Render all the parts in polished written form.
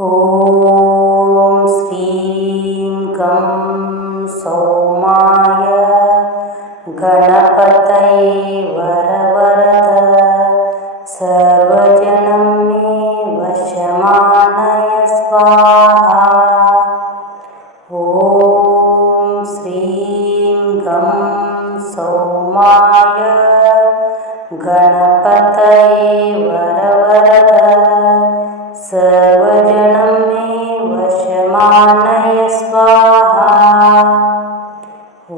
ॐ श्रीं गं सौमाय गणपतये वरवरद सर्वजनं मे वशमानय स्वाहा। ॐ श्रीं गं सौमाय गणपतये वरवरद सर्वजनं मे वशमानय स्वाहा। ॐ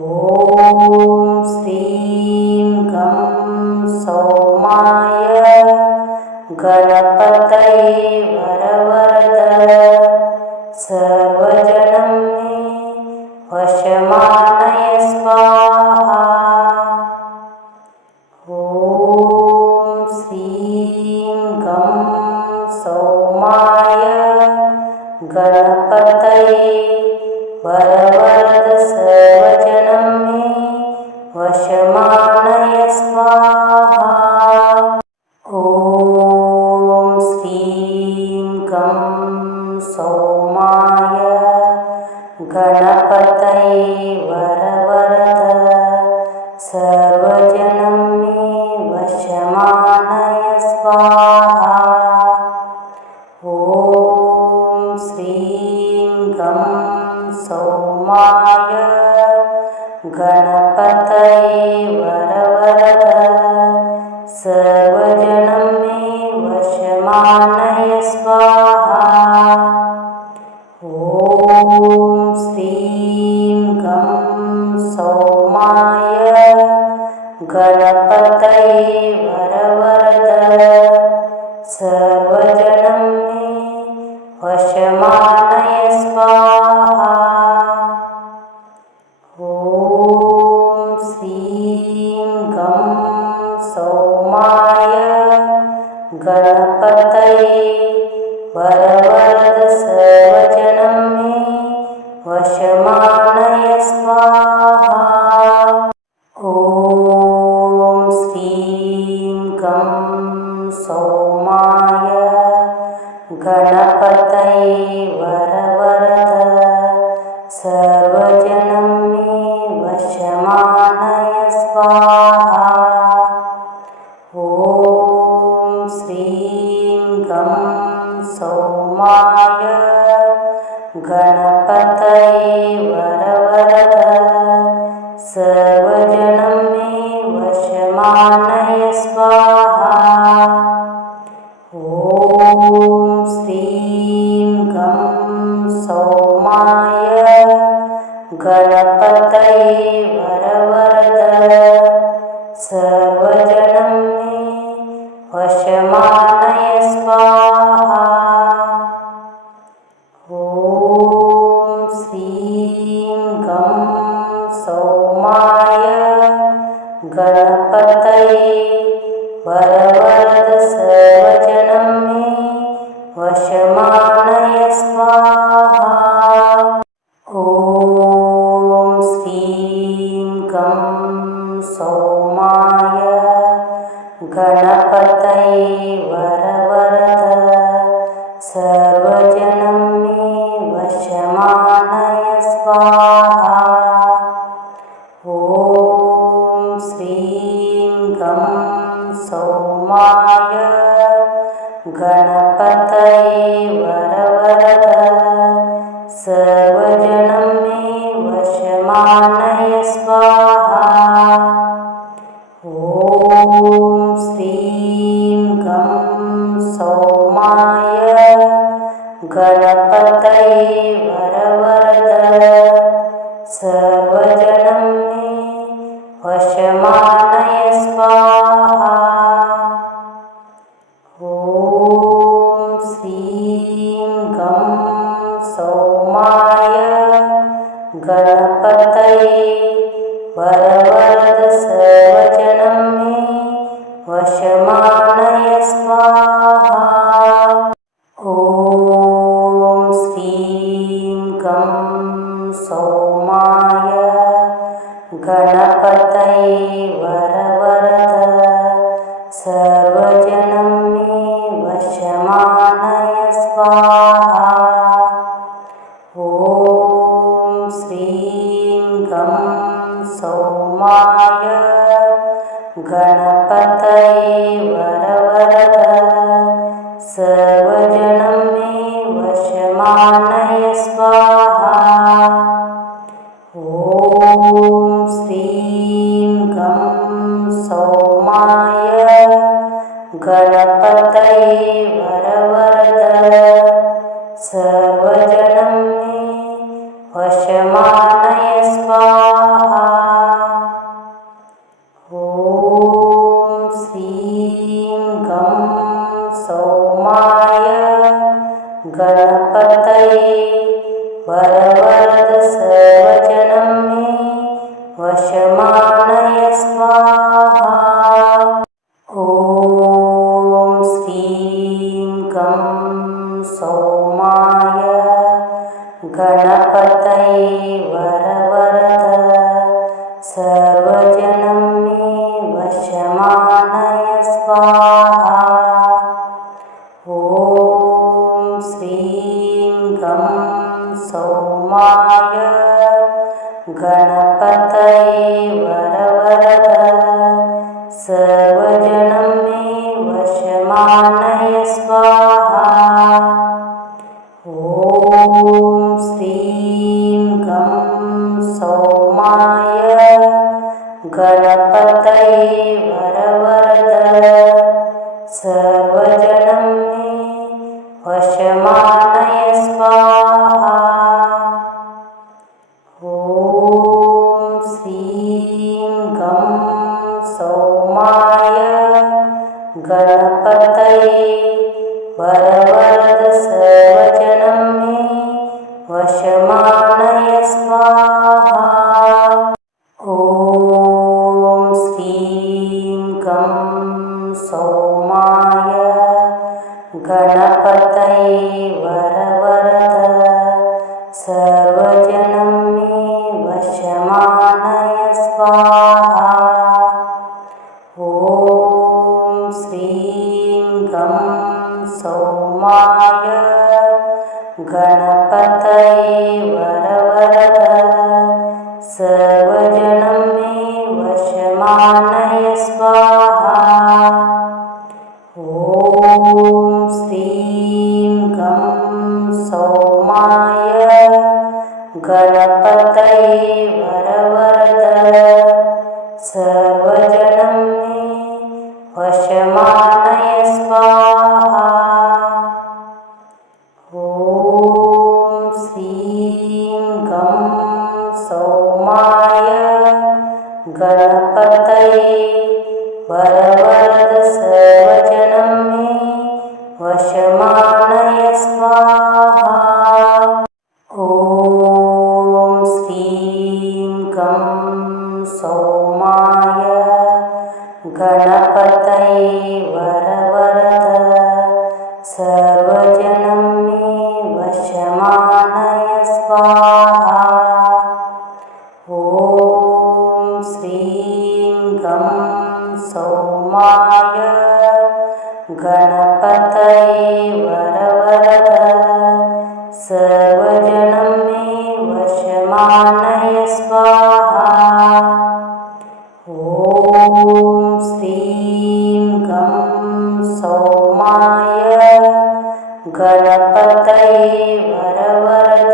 श्रीं गं सौमाय गणपतये वरवरद सर्वजनं मे वशमानय स्वाहा। ॐ श्रीं गं सौमाय गणपतये वरवरद सर्वजनं मे वशमानय स्वाहा। ॐ श्रीं गं सौमाय गणपतये वरवरद सर्वजनं मे वशमानय स्वाहा। ॐ श्रीं गं सौमाय गणपतये वरवरद सर्वजनं मे वशमानय स्वाहा। ॐ श्रीं गं सौमाय गणपतये वरवरद सर्वजनं मे वशमानय स्वाहा। ॐ श्रीं गं सौमाय गणपतये वरवरद सर्वजनं मे वशमानय स्वाहा। ॐ श्रीं गं सौमाय गणपतये वरवरद सर्वजनं मे वशमानय स्वाहा। ॐ श्रीं गं सौमाय गणपतये वरवरद सर्वजनं मे वशमानय स्वाहा। ॐ श्रीं गं सौमाय गणपतये वरवरद सर्वजनं मे वशमानय स्वाहा। ॐ श्रीं गं सौमाय गणपतये वरवरद सर्वजनं मे वशमानय स्वाहा। ॐ श्रीं गं सौमाय गणपतये वरवरद सर्वजनं मे वशमानय स्वाहा। ॐ श्रीं गं सौमाय गणपतये वरवरद सर्वजनं मे वशमानय स्वाहा। ॐ श्रीं गं सौमाय गणपतये वरवरद सर्वजनं मे वशमानय स्वाहा। ॐ श्रीं गं सौमाय गणपतये वरवरद सर्वजनं मे वशमानय स्वाहा। ॐ श्रीं गं सौमाय गणपतये वरवरद सर्वजनं मे वशमानय स्वाहा। ॐ श्रीं गं सौमाय गणपतये वरवरद सर्वजनं मे वशमानय स्वाहा। ॐ श्रीं गं सौमाय गणपतये वरवरद सर्वजनं मे वशमानय स्वाहा। ॐ श्रीं गं सौमाय गणपतये वरवरद सर्वजनं मे वशमानय स्वाहा। ॐ श्रीं गं सौमाय गणपतये वरवरद सर्वजनं मे वशमानय स्वाहा। ॐ श्रीं गं सौमाय गणपतये वरवरद सर्वजनं मे वशमानय स्वाहा। ॐ श्रीं गं सौमाय गणपतये वरवरद सर्वजनं मे वशमानय स्वाहा। ॐ श्रीं गं सौमाय गणपतये वरवरद सर्वजनं मे वशमानय स्वाहा। ॐ श्रीं गं सौमाय गणपतये वरवरद सर्वजनं मे वशमानय स्वाहा। ॐ श्रीं गं सौमाय गणपतये वरवरद सर्वजनं मे वशमानय स्वाहा। ॐ श्रीं गं सौमाय गणपतये वरवरद सर्वजनं मे वशमानय स्वाहा। ॐ श्रीं गं सौमाय गणपतये वरवरद सर्वजनं मे वशमानय स्वाहा। ॐ श्रीं गं सौमाय गणपतये वरवरद सर्वजनं मे वशमानय स्वाहा। ॐ श्रीं गं सौमाय गणपतये वरवरद सर्वजनं मे वशमानय स्वाहा। ॐ श्रीं गं सौमाय गणपतये वरवरद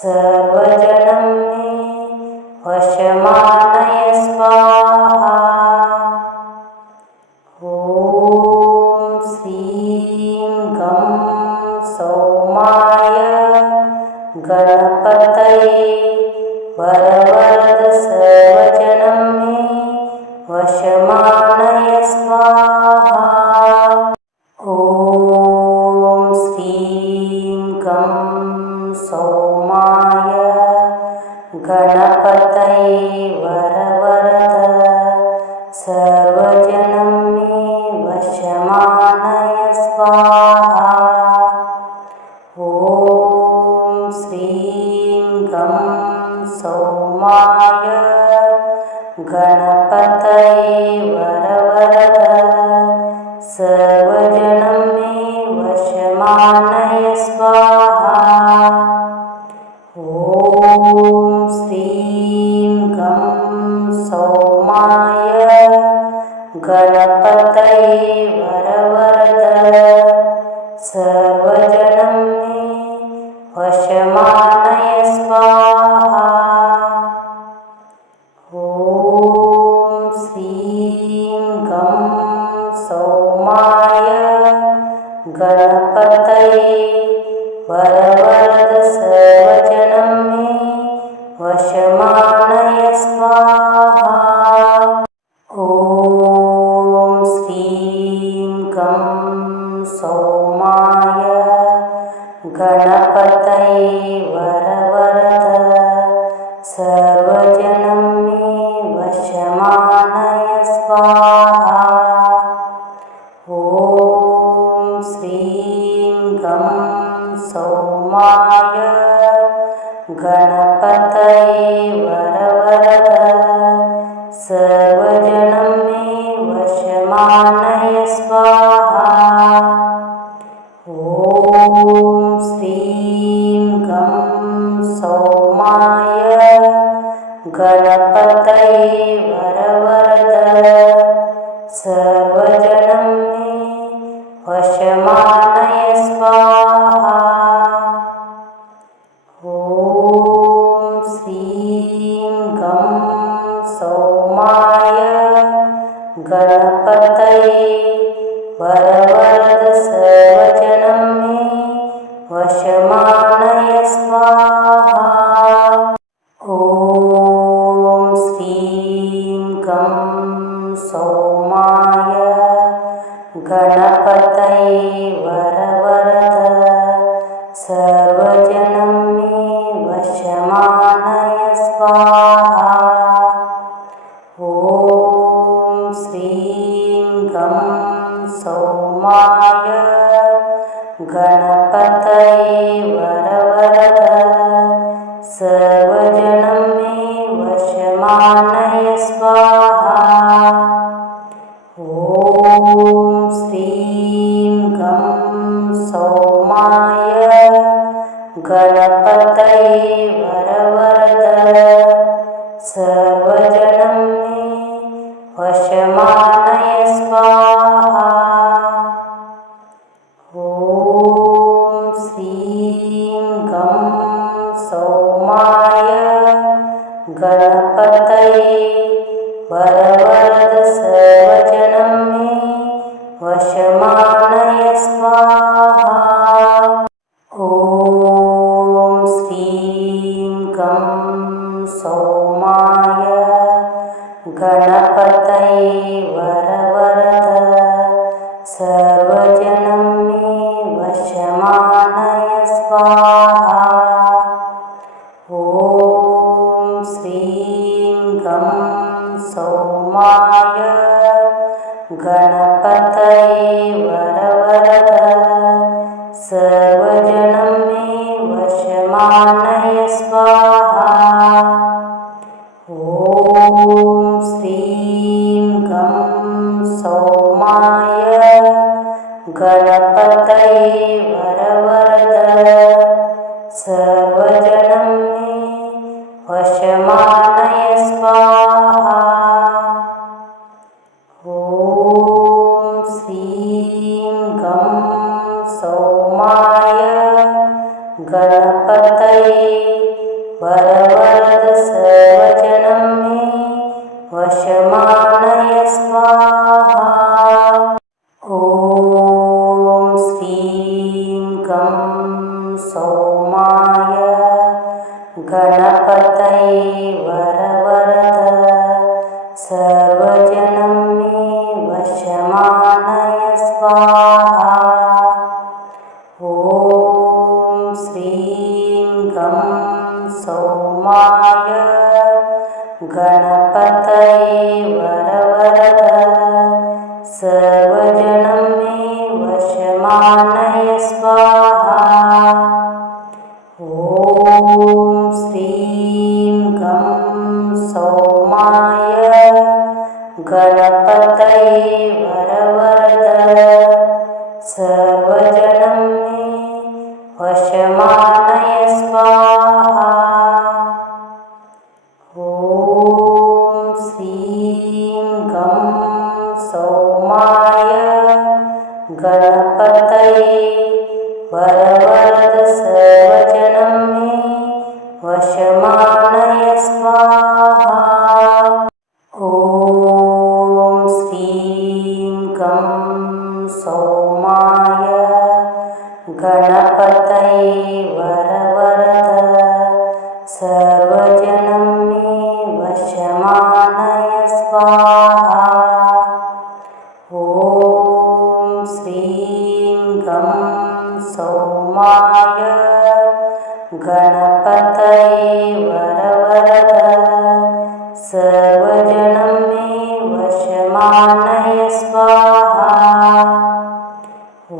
सर्वजनं मे वशमानय स्वाहा। ॐ श्रीं गं सौमाय गणपतये वरवरद सर्वजनं मे वशमानय स्वाहा। ॐ श्रीं गं सौमाय गणपतये वरवरद सर्वजनं मे वशमानय स्वाहा। ॐ श्रीं गं सौमाय गणपतये वरवरद सर्वजनं मे वशमानय स्वाहा। ॐ श्रीं गं सौमाय गणपतये वरवरद सर्वजनं मे वशमानय स्वाहा। ॐ श्रीं गं सौमाय गणपतये वरवरद सर्वजनं मे वशमानय स्वाहा। ॐ श्रीं गं सौमाय गणपतये वरवरद सर्वजनं मे वशमानय स्वाहा। ॐ श्रीं गं सौमाय गणपतये वरवरद सर्वजनं मे वशमानय स्वाहा। ॐ श्रीं गं सौमाय गणपतये वरवरद सर्वजनं मे वशमानय स्वाहा। ॐ श्रीं गं सौमाय गणपतये वरवरद सर्वजनं मे वशमानय स्वाहा। ॐ श्रीं गं सौमाय गणपतये वरवरद सर्वजनं मे वशमानय स्वाहा। ॐ श्रीं गं सौमाय गणपतये वरवरद सर्वजनं मे वशमानय स्वाहा। ॐ श्रीं गं सौमाय गणपतये वरवरद सर्वजनं मे वशमानय स्वाहा। ॐ श्रीं गं सौमाय गणपतये वरवरद सर्वजनं मे वशमानय स्वाहा। ॐ श्रीं गं सौमाय गणपतये वरवरद सर्वजनं मे वशमानय स्वाहा। ॐ श्रीं गं सौमाय गणपतये वरवरद सर्वजनं मे वशमानय स्वाहा। ॐ श्रीं गं सौमाय गणपतये वरवरद सर्वजनं मे वशमानय स्वाहा। ॐ श्रीं गं सौमाय गणपतये वरवरद सर्वजनं मे वशमानय स्वाहा। ॐ श्रीं गं सौमाय गणपतये वरवरद सर्वजनं मे वशमानय स्वाहा। ॐ श्रीं गं सौमाय गणपतये वरवरद सर्वजनं मे वशमानय स्वाहा। ॐ श्रीं गं सौमाय गणपतये वरवरद सर्वजनं मे वरवरद सर्वजनं मे वशमानय स्वाहा। ॐ श्रीं गं सौमाय गणपतये वरवरद सर्वजनं मे वशमानय स्वाहा। ॐ श्रीं गं सौमाय गणपतये वरवरद सर्वजनं मे वशमानय स्वाहा। ॐ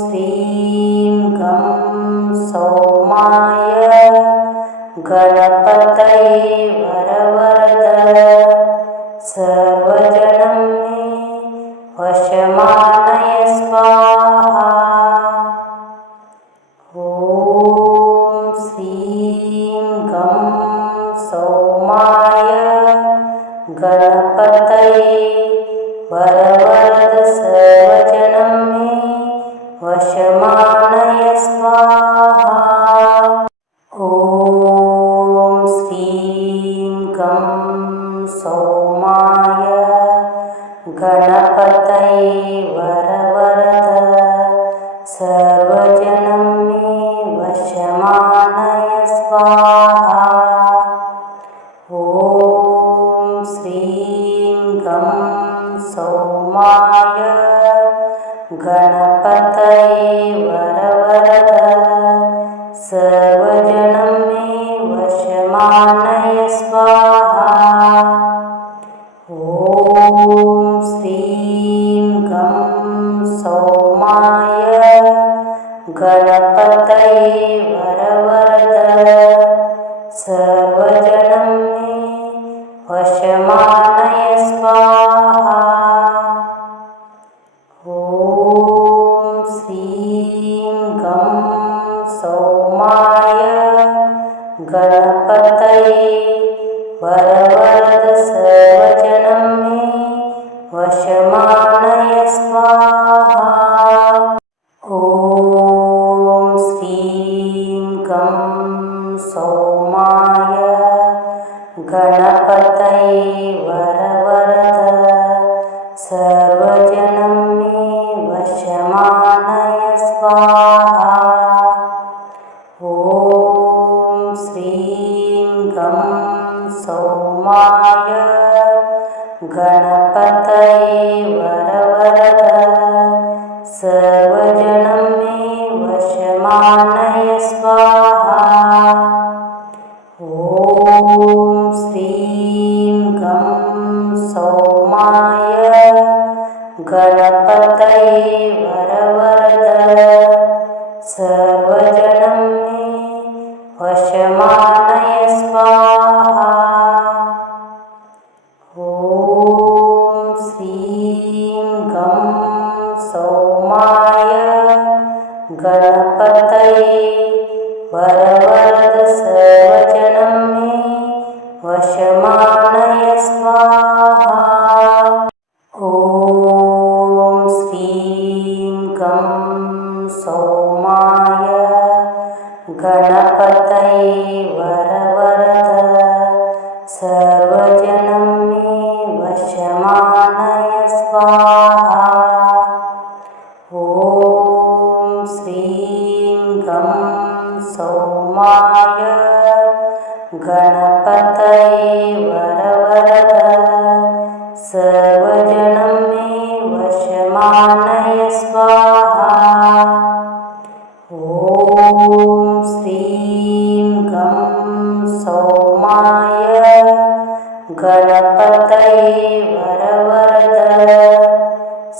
श्रीं गं सौमाय गणपतये वरवरद सर्वजनं मे वशमानय स्वाहा। ॐ श्रीं गं सौमाय गणपतये वरवरद सर्वजनं मे वशमानय स्वाहा। ॐ श्रीं गं सौमाय गणपतये वरवरद सर्वजनं मे वशमानय स्वाहा। ॐ श्रीं गं सौमाय गणपतये वरवरद सर्वजनं मे वशमानय स्वाहा। ॐ श्रीं गं सौमाय गणपतये वरवरद सर्वजनं मे वशमानय स्वाहा। ॐ श्रीं गं सौमाय गणपतये वरवरद सर्वजनं मे वशमानय स्वाहा। ॐ श्रीं गं सौमाय गणपतये वरवरद सर्वजनं मे वशमानय स्वाहा। ॐ श्रीं गं सौमाय गणपतये वरवरद सर्वजनं मे वशमानय स्वाहा। ॐ श्रीं गं सौमाय गणपतये वरवरद सर्वजनं मे वशमानय स्वाहा। ॐ श्रीं गं सौमाय गणपतये वरवरद सर्वजनं मे वशमानय स्वाहा। ॐ श्रीं गं सौमाय गणपतये वरवरद सर्वजनं मे वशमानय स्वाहा। ॐ श्रीं गं सौमाय गणपतये वरवरद सर्वजनं मे वशमानय स्वाहा। ॐ श्रीं गं सौमाय गणपतये वरवरद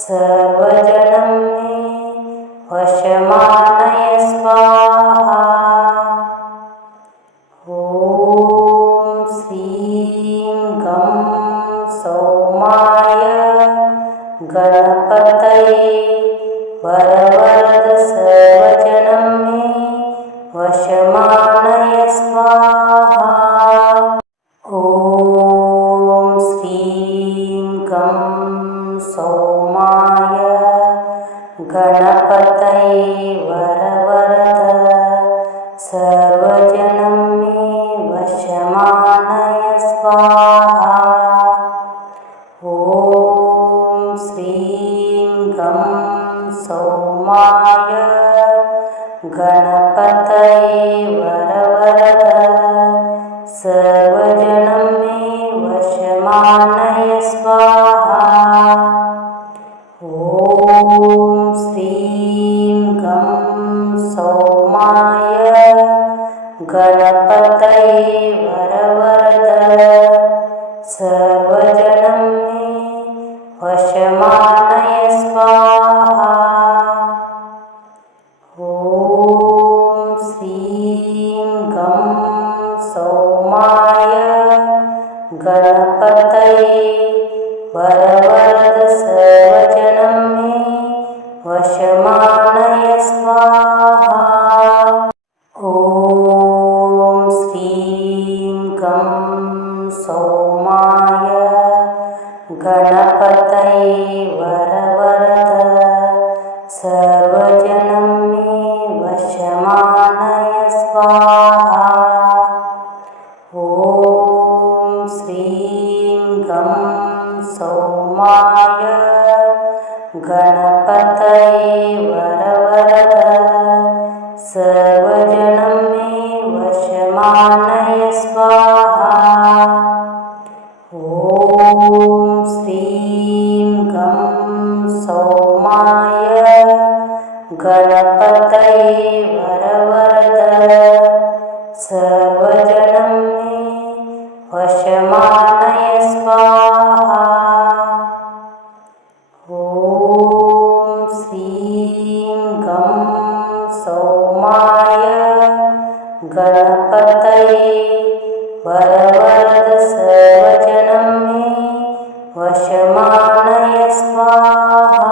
सर्वजनं मे वशमानय स्वाहा। ॐ श्रीं वरवरद सर्वजनं मे वशमानय स्वाहा। ॐ श्रीं गं सौमाय गणपतये वरवरद सर्वजनं मे वशमानय स्वाहा। ॐ श्रीं गं सौमाय गणपतये वरवरद सर्वजनं मे वशमानय स्वाहा। ॐ श्रीं गं सौमाय गणपतये वरवरद सर्वजनं मे वशमानय स्वाहा। ॐ श्रीं गं सौमाय गणपतये वरवरद सर्वजनं मे वशमानय स्वाहा। ॐ श्रीं गं सौमाय गणपतये वरवरद सर्वजनं मे वशमानय स्वाहा। ॐ श्रीं गं सौमाय गणपतये वरवरद सर्वजनं मे वशमानय स्वाहा। ॐ श्रीं गं सौमाय गणपतये वरवरद सर्वजनं मे वशमानय स्वाहा।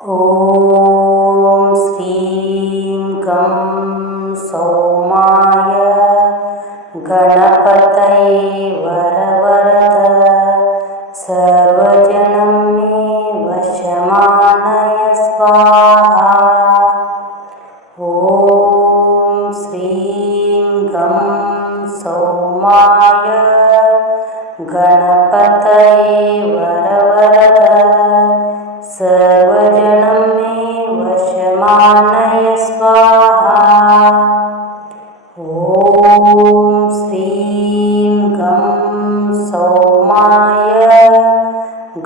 ॐ श्रीं गं सौमाय गणपतये वरवरद सर्वजनं मे वशमानय स्वाहा। ॐ श्रीं गं सौमाय गणपतये वरवरद सर्वजनं मे वशमानय स्वाहा। ॐ श्रीं गं सौमाय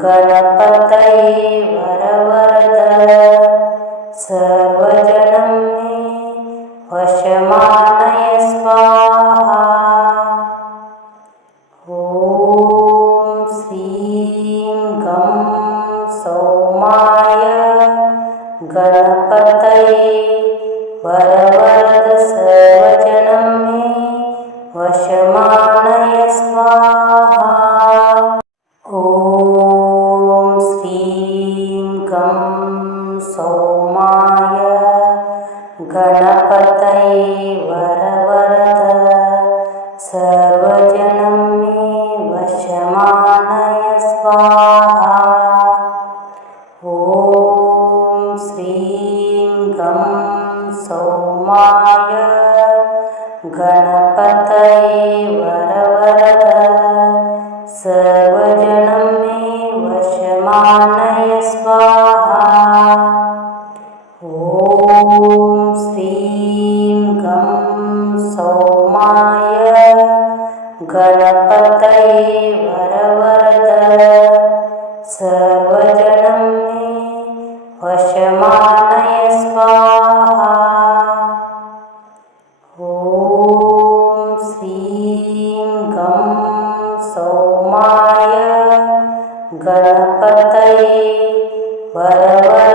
गणपतये वरवरद सर्वजनं मे वशमानय स्वाहा। ॐ श्रीं गं सौमाय गणपतये वरवरद सर्वजनं मे वशमानय स्वाहा। ॐ श्रीं गं सौमाय गणपतये वरवरद सर्वजनं मे वशमानय स्वाहा। ॐ श्रीं गं सौमाय गणपतये वरवरद सर्वजनं मे वशमानय स्वाहा। ॐ श्रीं गं सौमाय गणपतये वरवरद सर्वजनं मे वशमानय स्वाहा। ॐ श्रीं गं सौमाय गणपतये वरवरद